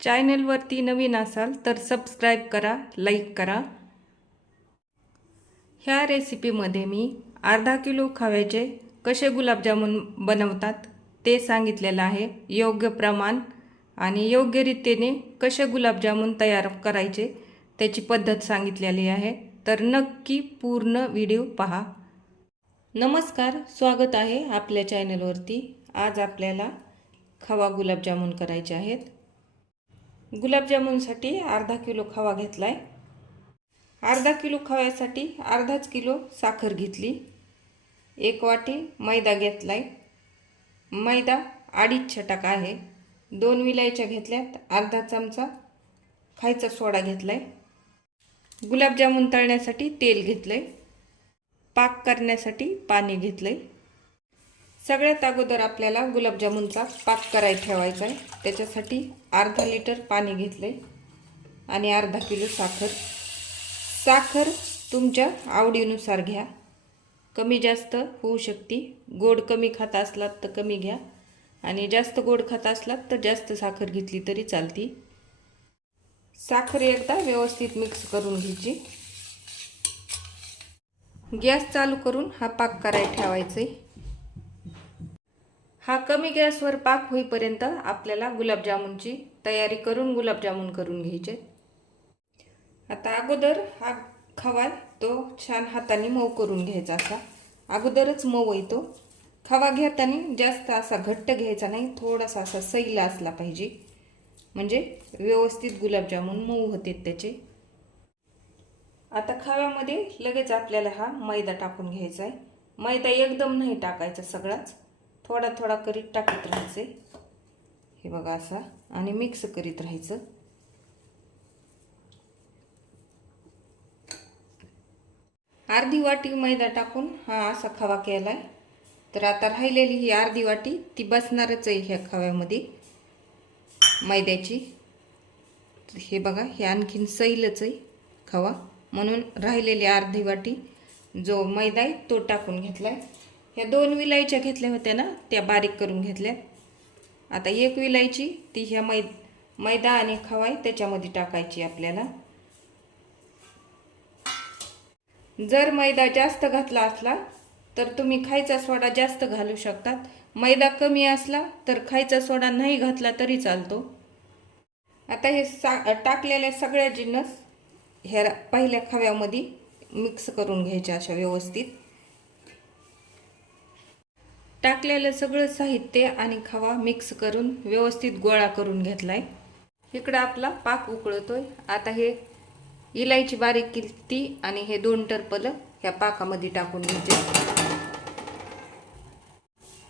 चॅनलवरती नवीन असाल तर सबस्क्राईब करा, लाईक करा। ह्या रेसिपीमध्ये मी अर्धा किलो खव्याचे कसे गुलाबजामुन बनवतात ते सांगितलेलं आहे। योग्य प्रमाण आणि योग्य रीतीने कसे गुलाबजामुन तयार करायचे त्याची पद्धत सांगितलेली आहे, तर नक्की पूर्ण व्हिडिओ पहा। नमस्कार, स्वागत आहे आपल्या चॅनलवरती। आज आपल्याला खवा गुलाबजामुन करायचे आहेत। गुलाबजामुनसाठी अर्धा किलो खवा घेतलाय। अर्धा किलो खव्यासाठी अर्धाच किलो साखर घेतली। एक वाटी मैदा घेतलाय। मैदा 2.5 टक्का आहे। 2 विलायच्या घेतल्यात। अर्धा चमचा खायचा सोडा घेतलाय। गुलाबजामुन तळण्यासाठी तेल घेतलंय। पाक करण्यासाठी पाणी घेतलंय। सगळ्यात अगोदर आपल्याला गुलाबजामुनचा पाक करायला ठेवायचा आहे। त्याच्यासाठी अर्धा लिटर पाणी घेतले आणि अर्धा किलो साखर। साखर तुमच्या आवडीनुसार घ्या, कमी जास्त होऊ शकते। गोड कमी खात असलात तर कमी घ्या आणि जास्त गोड खात असलात तर जास्त साखर घेतली तरी चालते। साखर एकदा व्यवस्थित मिक्स करून घ्यायची। गॅस चालू करून हा पाक करायला ठेवायचा आहे। हा कमी गॅसवर पाक होईपर्यंत आपल्याला गुलाबजामुनची तयारी करून गुलाबजामुन करून घ्यायचे। आता अगोदर हा खवा तो छान हाताने मऊ करून घ्यायचा। असा अगोदरच मऊ येतो। खवा घेताना जास्त असा घट्ट घ्यायचा नाही, थोडासा असा सैल असला पाहिजे, म्हणजे व्यवस्थित गुलाबजामुन मऊ होते त्याचे। आता खव्यामध्ये लगेच आपल्याला हा मैदा टाकून घ्यायचा आहे। मैदा एकदम नाही टाकायचा, सगळाच थोडा थोडा करीत टाकत राहायचे। हे बघा असा, आणि मिक्स करीत राहायचं। अर्धी वाटी मैदा टाकून हा असा खवा केलाय। तर आता राहिलेली ही अर्धी वाटी ती बसणारच आहे ह्या खव्यामध्ये मैद्याची। हे बघा, हे आणखीन सैलच आहे खवा, म्हणून राहिलेली अर्धी वाटी जो मैदा आहे तो टाकून घेतलाय। ह्या 2 विलायच्या घेतल्या होत्या ना, त्या बारीक करून घेतल्या। आता 1 विलायची ती ह्या मैदा आणि खवा आहे त्याच्यामध्ये टाकायची आपल्याला। जर मैदा जास्त घातला असला तर तुम्ही खायचा सोडा जास्त घालू शकतात। मैदा कमी असला तर खायचा सोडा नाही घातला तरी चालतो। आता हे टाकलेले सगळे जिन्नस ह्या पहिल्या खव्यामध्ये मिक्स करून घ्यायचे अशा व्यवस्थित। टाकलेलं सगळं साहित्य आणि खवा मिक्स करून व्यवस्थित गोळा करून घेतलाय। इकडे आपला पाक उकळतोय। आता हे इलायची बारीक केली आणि हे 2 टरफल ह्या पाकामध्ये टाकून घ्यायचे।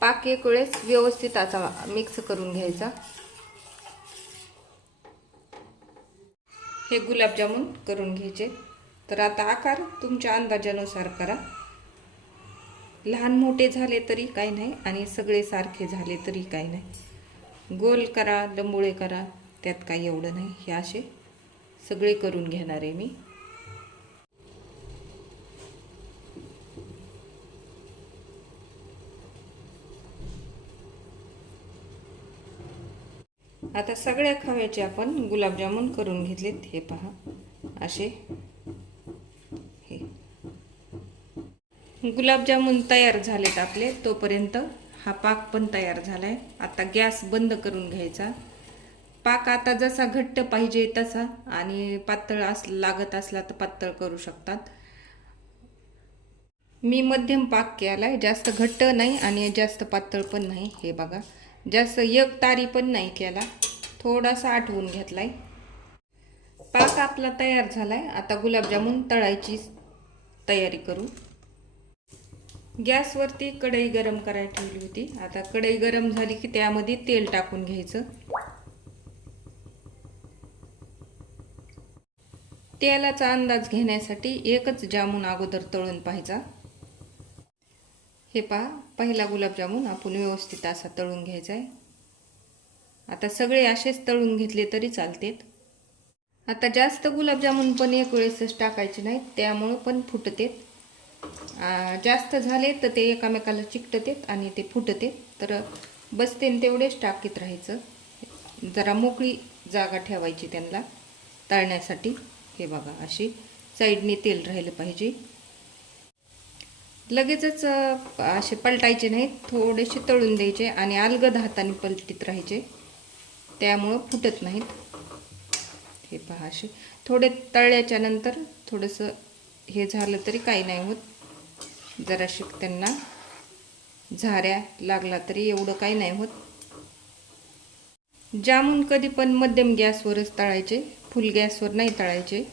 पाक एक वेळेस व्यवस्थित असा मिक्स करून घ्यायचा। हे गुलाबजामुन करून घ्यायचे। तर आता आकार तुमच्या अंदाजानुसार करा। लहान मोठे झाले तरी काही नाही आणि सगळे सारखे झाले तरी काही नाही। गोल करा, लंबुळे करा, त्यात काही एवढं नाही। हे असे सगळे करून घेणार आहे मी। आता सगळ्या खव्याचे आपण गुलाबजामुन करून घेतलेत। हे पहा असे। हे गुलाबजामुन तयार झालेत आपले। तोपर्यंत हा पाक पण तयार झालाय। आता गॅस बंद करून घ्यायचा। पाक आता जसा घट्ट पाहिजे तसा, आणि पातळ लागत असला तर पातळ करू शकतात। मी मध्यम पाक केलाय, जास्त घट्ट नाही आणि जास्त पातळ पण नाही। हे बघा, जास्त एक तारी पण नाही केला, थोडासा आटवून घेतलाय। पाक आपला तयार झालाय। आता गुलाबजामुन तळायची तयारी करू। गॅसवरती कढई गरम करायला ठेवली होती। आता कढई गरम झाली की त्यामध्ये तेल टाकून घ्यायचं। तेलाचा अंदाज घेण्यासाठी एकच जामुन अगोदर तळून पाहायचा। हे पहा, पहिला गुलाबजामुन आपण व्यवस्थित असा तळून घ्यायचा आहे। आता सगळे असेच तळून घेतले तरी चालतेत। आता जास्त गुलाबजामुन पण एक वेळेसच टाकायचे नाहीत, त्यामुळे पण फुटतेत। जास्त झाले तर ते एकामेकाला चिकटतेत आणि ते फुटते। तर बसते तेवढेच टाकीत राहायचं। जरा मोकळी जागा ठेवायची त्यांना तळण्यासाठी. हे बघा, अशी साईडने तेल राहिलं पाहिजे. लगेचच असे पलटायचे नाहीत, थोडेसे तळून द्यायचे आणि अलगद हाताने पलटीत राहायचे, त्यामुळं फुटत नाहीत. हे पहा, असे थोडे तळल्याच्या नंतर थोडंसं हे झालं तरी काही नाही होत. जराशी त्यांना झाऱ्या लागला तरी एवढं काही नाही होत. जामून कधी पण मध्यम गॅसवरच तळायचे, फुल गॅसवर नाही तळायचे.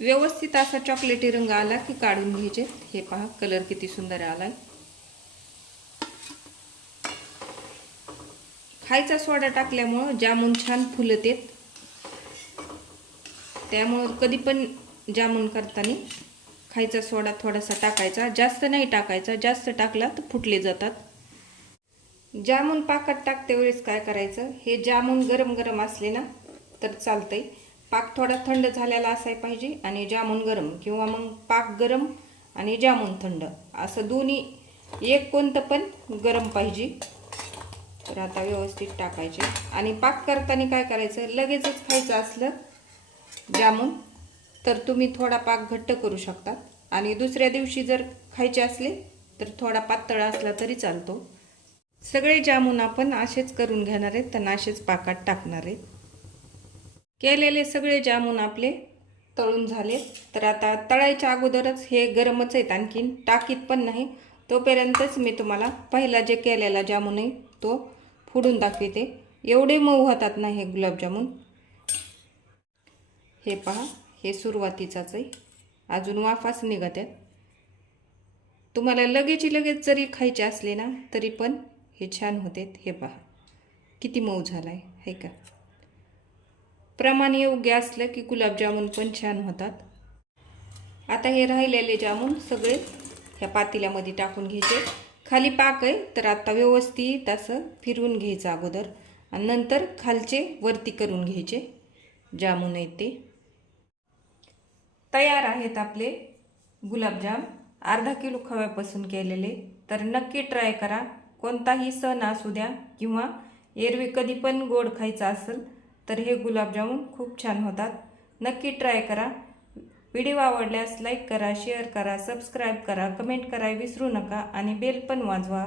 व्यवस्थित असा चॉकलेटी रंग आला की काढून घ्यायचे. हे पहा, कलर किती सुंदर आलाय. खायचा सोडा टाकल्यामुळं जामून छान फुलत आहेत. त्यामुळं कधी पण जामून करताना खायचा सोडा थोडासा टाकायचा, जास्त नाही टाकायचा. जास्त टाकला तर फुटले जातात. जामून पाकात टाकते वेळेस काय करायचं, हे जामून गरम गरम असले ना तर चालतंय. पाक थोडा थंड झालेला असाय पाहिजे आणि जामून गरम, किंवा मग पाक गरम आणि जामून थंड, असं दोन्ही एक कोणतं पण गरम पाहिजे. तर आता व्यवस्थित टाकायचे. आणि पाक करताना काय करायचं, लगेचच खायचं असलं जामून तर तुम्ही थोडा पाक घट्ट करू शकता, आणि दुसऱ्या दिवशी जर खायचे असले तर थोडा पातळ असला तरी चालतो. सगळे जामून आपण असेच करून घेणार आहेत, तर असेच पाकात टाकणार आहेत. केलेले सगळे जामून आपले तळून झाले. तर आता तळायच्या अगोदरच हे गरमच आहेत, आणखीन टाकीत पण नाही. तोपर्यंतच मी तुम्हाला पहिला जे केलेला जामून आहे तो फोडून दाखवते. एवढे मऊ होतात ना हे गुलाबजामुन. हे पहा, हे सुरुवातीचाच आहे, अजून वाफाच निघत आहेत. तुम्हाला लगेच जरी खायचे असले ना तरी पण हे छान होते. हे पहा किती मऊ झालाय, है का. प्रमाण योग्य असलं की गुलाबजामुन पण छान होतात. आता हे राहिलेले जामून सगळे ह्या पातेल्यामध्ये टाकून घ्यायचे. खाली पाक आहे तर आता व्यवस्थित असं फिरवून घ्यायचं अगोदर, आणि नंतर खालचे वरती करून घ्यायचे जामून आहेत ते. तयार आहेत आपले गुलाबजाम, अर्धा किलो खव्यापासून केलेले. तर नक्की ट्राय करा. कोणताही सण असू द्या किंवा एरवी कधी पण गोड खायचं असेल तर हे गुलाबजामुन खूप छान होतात. नक्की ट्राय करा. व्हिडिओ आवडल्यास लाईक करा, शेअर करा, सबस्क्राईब करा, कमेंट करा विसरू नका, आणि बेल पण वाजवा.